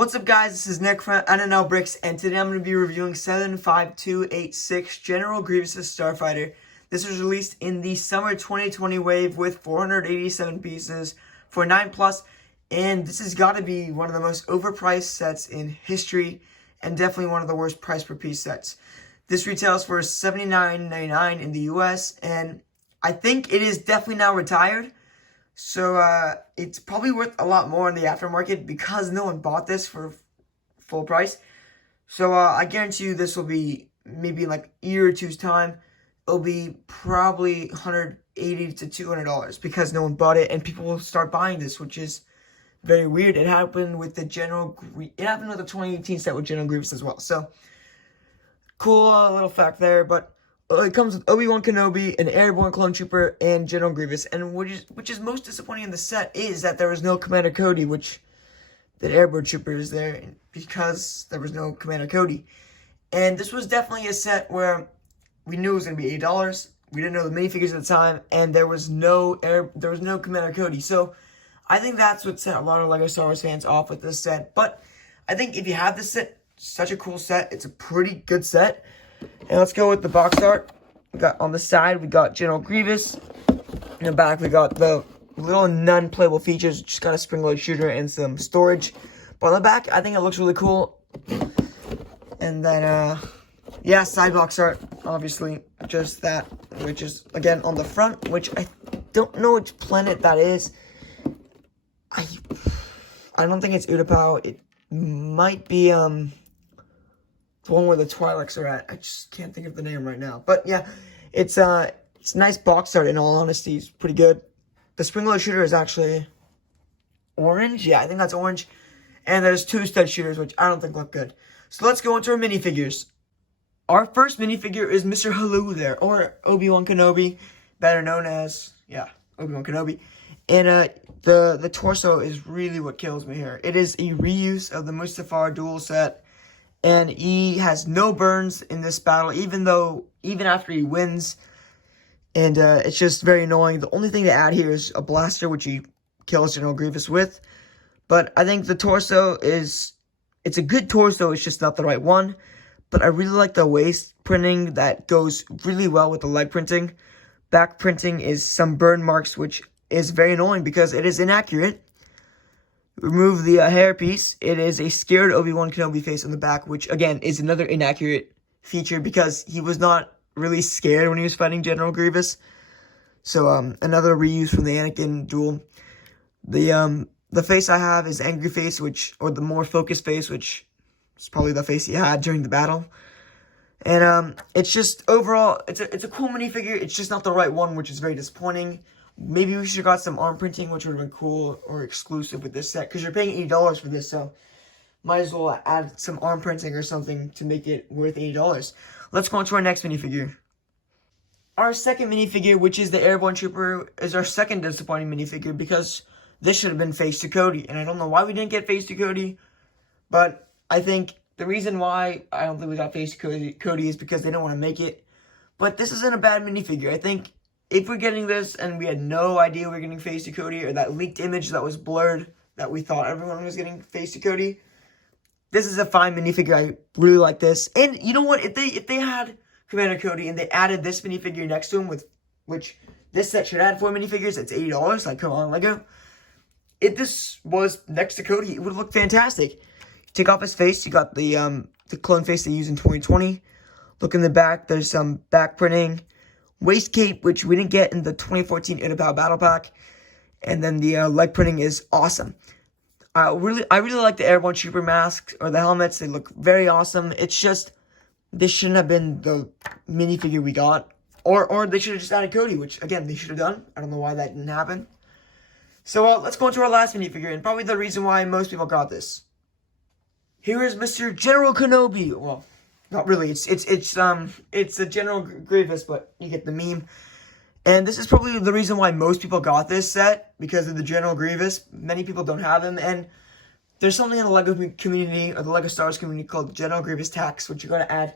What's up, guys? This is Nick from NNL Bricks, and today I'm going to be reviewing 75286 General Grievous' Starfighter. This was released in the summer 2020 wave with 487 pieces for 9+, and this has got to be one of the most overpriced sets in history, and definitely one of the worst price per piece sets. This retails for $79.99 in the US, and I think it is definitely now retired. So it's probably worth a lot more in the aftermarket because no one bought this for full price. So I guarantee you this will be maybe in like a year or two's time. It'll be probably $180 to $200 because no one bought it, and people will start buying this, which is very weird. It happened with the 2018 set with General Grievous as well. So cool little fact there, but it comes with ObiWan Kenobi, an Airborne Clone Trooper, and General Grievous. And which is most disappointing in the set is that there was no Commander Cody, which the Airborne Trooper is there because there was no Commander Cody. And this was definitely a set where we knew it was going to be $8. We didn't know the minifigures at the time, and there was no Commander Cody. So I think that's what set a lot of LEGO Star Wars fans off with this set. But I think if you have this set, such a cool set, it's a pretty good set. And let's go with the box art. We got on the side, we got General Grievous. In the back, we got the little non-playable features, just got a spring-loaded shooter and some storage. But on the back, I think it looks really cool. And then, yeah, side box art, obviously, just that, which is, again, on the front, which I don't know which planet that is. I don't think it's Utapau. It might be, the one where the Twi'leks are at. I just can't think of the name right now. But yeah, it's nice box art in all honesty. It's pretty good. The spring-loaded shooter is actually orange. Yeah, I think that's orange. And there's two stud shooters, which I don't think look good. So let's go into our minifigures. Our first minifigure is Mr. Hello there, or ObiWan Kenobi, better known as, yeah, ObiWan Kenobi. And the torso is really what kills me here. It is a reuse of the Mustafar duel set. And he has no burns in this battle, even after he wins. And it's just very annoying. The only thing to add here is a blaster, which he kills General Grievous with. But I think the torso it's a good torso, it's just not the right one. But I really like the waist printing that goes really well with the leg printing. Back printing is some burn marks, which is very annoying because it is inaccurate. Remove the hairpiece. It is a scared Obi-Wan Kenobi face on the back, which, again, is another inaccurate feature because he was not really scared when he was fighting General Grievous. So, another reuse from the Anakin duel. The face I have is Angry Face, or the more focused face, which is probably the face he had during the battle. And, it's just, overall, it's a cool minifigure. It's just not the right one, which is very disappointing. Maybe we should have got some arm printing, which would have been cool or exclusive with this set. Because you're paying $80 for this, so might as well add some arm printing or something to make it worth $80. Let's go on to our next minifigure. Our second minifigure, which is the Airborne Trooper, is our second disappointing minifigure because this should have been Face to Cody. And I don't know why we didn't get Face to Cody, but I think the reason why I don't think we got Face to Cody is because they don't want to make it. But this isn't a bad minifigure. I think if we're getting this and we had no idea we were getting Face to Cody, or that leaked image that was blurred that we thought everyone was getting Face to Cody, this is a fine minifigure. I really like this. And you know what? If they had Commander Cody and they added this minifigure next to him, which this set should add 4 minifigures, it's $80. Like, come on, LEGO. If this was next to Cody, it would look fantastic. Take off his face. You got the clone face they used in 2020. Look in the back. There's some back printing. Waist cape, which we didn't get in the 2014 Utapau Battle Pack. And then the leg printing is awesome. I really like the Airborne Trooper masks, or the helmets. They look very awesome. It's just, this shouldn't have been the minifigure we got. Or they should have just added Cody, which, again, they should have done. I don't know why that didn't happen. So let's go into our last minifigure, and probably the reason why most people got this. Here is Mr. General Kenobi. Well, not really. It's a General Grievous, but you get the meme. And this is probably the reason why most people got this set, because of the General Grievous. Many people don't have him, and there's something in the LEGO community, or the LEGO Star Wars community, called General Grievous tax, which you're going to add.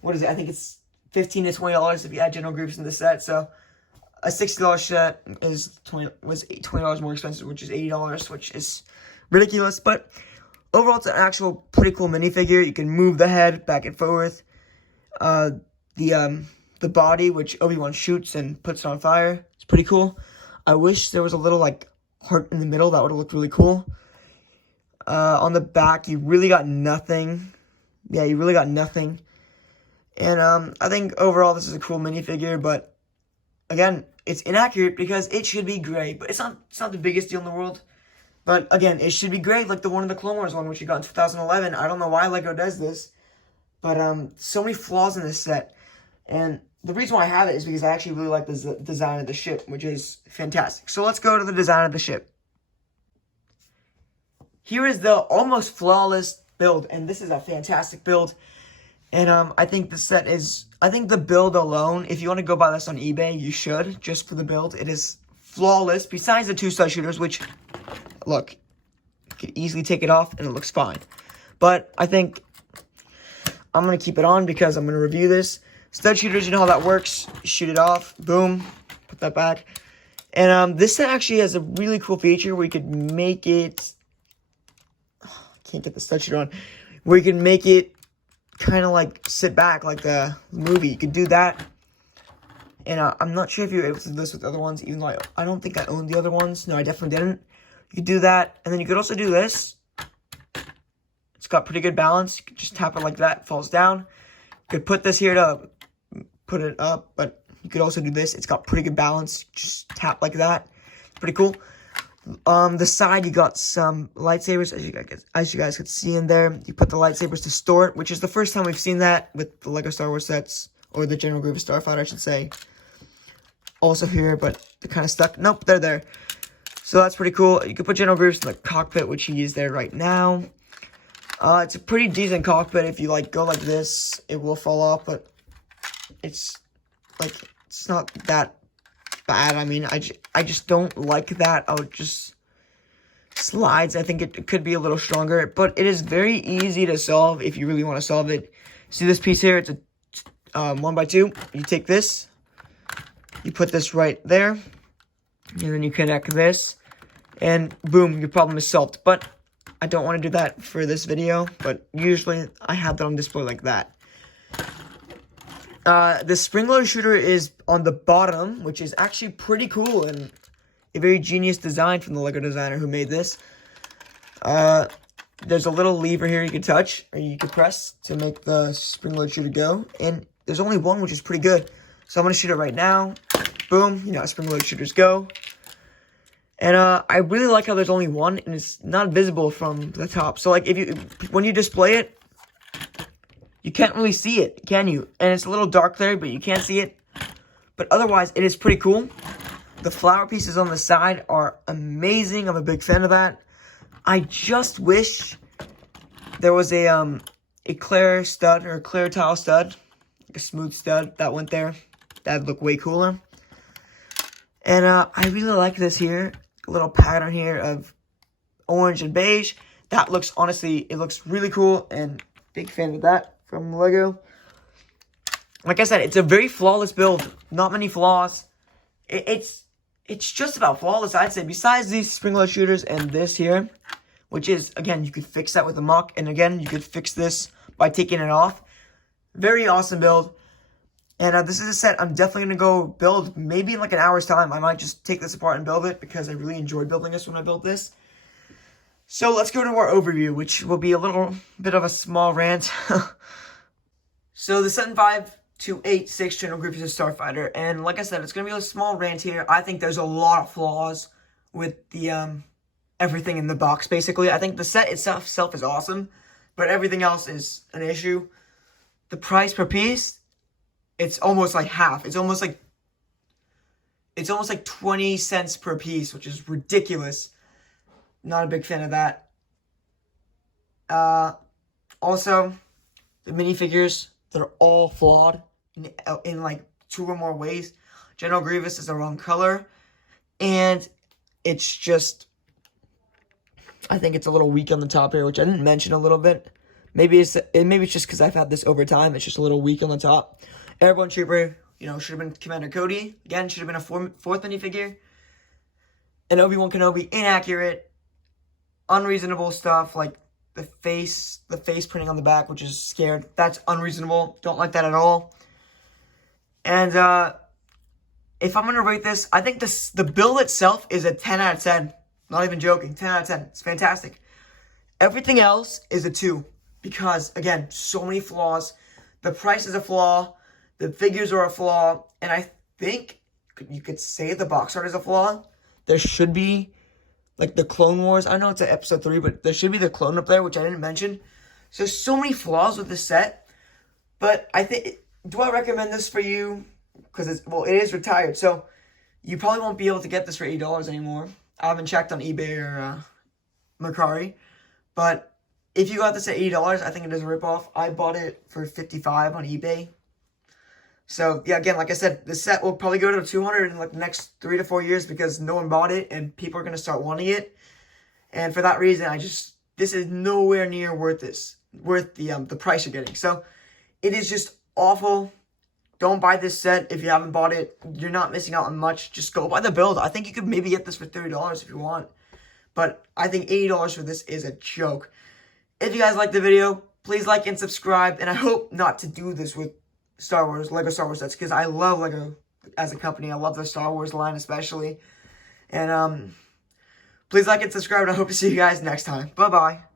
What is it? I think it's $15 to $20 if you add General Grievous in the set. So a $60 set was $20 more expensive, which is $80, which is ridiculous. But overall, it's an actual pretty cool minifigure. You can move the head back and forth. The body, which Obi-Wan shoots and puts on fire. It's pretty cool. I wish there was a little, like, heart in the middle. That would have looked really cool. On the back, you really got nothing. Yeah, you really got nothing. And I think overall this is a cool minifigure, but again, it's inaccurate because it should be gray. But it's not the biggest deal in the world. But again, it should be gray like the one in the Clone Wars one, which you got in 2011. I don't know why LEGO does this, but so many flaws in this set. And the reason why I have it is because I actually really like the design of the ship, which is fantastic. So let's go to the design of the ship. Here is the almost flawless build, and this is a fantastic build. And I think the build alone, if you want to go buy this on eBay, you should, just for the build. It is flawless, besides the 2 stud shooters, which, look, you can easily take it off, and it looks fine. But I think I'm going to keep it on because I'm going to review this. Stud shooters, you know how that works. Shoot it off, boom, put that back. And this set actually has a really cool feature where you could make it... can't get the stud shooter on, where you can make it kind of like sit back like the movie. You could do that. And I'm not sure if you were able to do this with other ones, even though I don't think I owned the other ones. No, I definitely didn't. You could do that. And then you could also do this. It's got pretty good balance. You could just tap it like that. It falls down. You could put this here to put it up. But you could also do this. It's got pretty good balance. Just tap like that. Pretty cool. The side, you got some lightsabers, as you guys could see in there. You put the lightsabers to store it, which is the first time we've seen that with the LEGO Star Wars sets, or the General Grievous Starfighter, I should say. Also here, but they're kind of stuck. Nope, they're there. So that's pretty cool. You can put General Grievous in the cockpit, which he is there right now. It's a pretty decent cockpit. If you go like this, it will fall off, but it's not that bad. I mean, I just don't like that. I would just slides. I think it could be a little stronger, but it is very easy to solve if you really want to solve it. See this piece here? It's a 1x2. You take this, you put this right there, and then you connect this, and boom, your problem is solved. But I don't want to do that for this video, but usually I have that on display like that. The spring-loaded shooter is on the bottom, which is actually pretty cool and a very genius design from the LEGO designer who made this. There's a little lever here you can touch, or you can press to make the spring-loaded shooter go. And there's only one, which is pretty good. So I'm going to shoot it right now. Boom, you know how spring-loaded shooters go. And I really like how there's only one, and it's not visible from the top. So when you display it, you can't really see it, can you? And it's a little dark there, but you can't see it. But otherwise, it is pretty cool. The flower pieces on the side are amazing. I'm a big fan of that. I just wish there was a clear stud, or a clear tile stud, like a smooth stud that went there. That'd look way cooler. And I really like this here. A little pattern here of orange and beige. That looks, honestly, it looks really cool, and big fan of that from LEGO. Like I said, it's a very flawless build. Not many flaws. It's just about flawless, I'd say. Besides these spring-loaded shooters and this here, which is, again, you could fix that with a muck. And again, you could fix this by taking it off. Very awesome build. And this is a set I'm definitely going to go build maybe in like an hour's time. I might just take this apart and build it because I really enjoyed building this when I built this. So let's go to our overview, which will be a little bit of a small rant. So the 75286 General Grievous Starfighter, and like I said, it's going to be a small rant here. I think there's a lot of flaws with the everything in the box, basically. I think the set itself is awesome, but everything else is an issue. The price per piece, it's almost like half. It's almost like 20 cents per piece, which is ridiculous. Not a big fan of that. Also, the minifigures, they're all flawed in like 2 or more ways. General Grievous is the wrong color, and it's just, I think it's a little weak on the top here, which I didn't mention a little bit. Maybe it's just because I've had this over time. It's just a little weak on the top. Airborne Trooper, should have been Commander Cody. Again, should have been a fourth minifigure. And ObiWan Kenobi, inaccurate, unreasonable stuff. Like, the face printing on the back, which is scared. That's unreasonable. Don't like that at all. And if I'm gonna rate this, I think the build itself is a 10 out of 10. Not even joking, 10 out of 10. It's fantastic. Everything else is a 2 because, again, so many flaws. The price is a flaw. The figures are a flaw. And I think you could say the box art is a flaw. There should be, like, the Clone Wars. I know it's at episode 3, but there should be the clone up there, which I didn't mention. So many flaws with this set. But I think, do I recommend this for you? Because, it is retired. So you probably won't be able to get this for $80 anymore. I haven't checked on eBay or Mercari. But if you got this at $80, I think it is a ripoff. I bought it for $55 on eBay. So, yeah, again, like I said, this set will probably go to $200 in like the next 3 to 4 years because no one bought it and people are going to start wanting it. And for that reason, this is nowhere near worth the price you're getting. So, it is just awful. Don't buy this set if you haven't bought it. You're not missing out on much. Just go buy the build. I think you could maybe get this for $30 if you want. But I think $80 for this is a joke. If you guys liked the video, please like and subscribe. And I hope not to do this with Star Wars, LEGO Star Wars sets. Because I love LEGO as a company. I love the Star Wars line especially. And please like and subscribe. And I hope to see you guys next time. Bye-bye.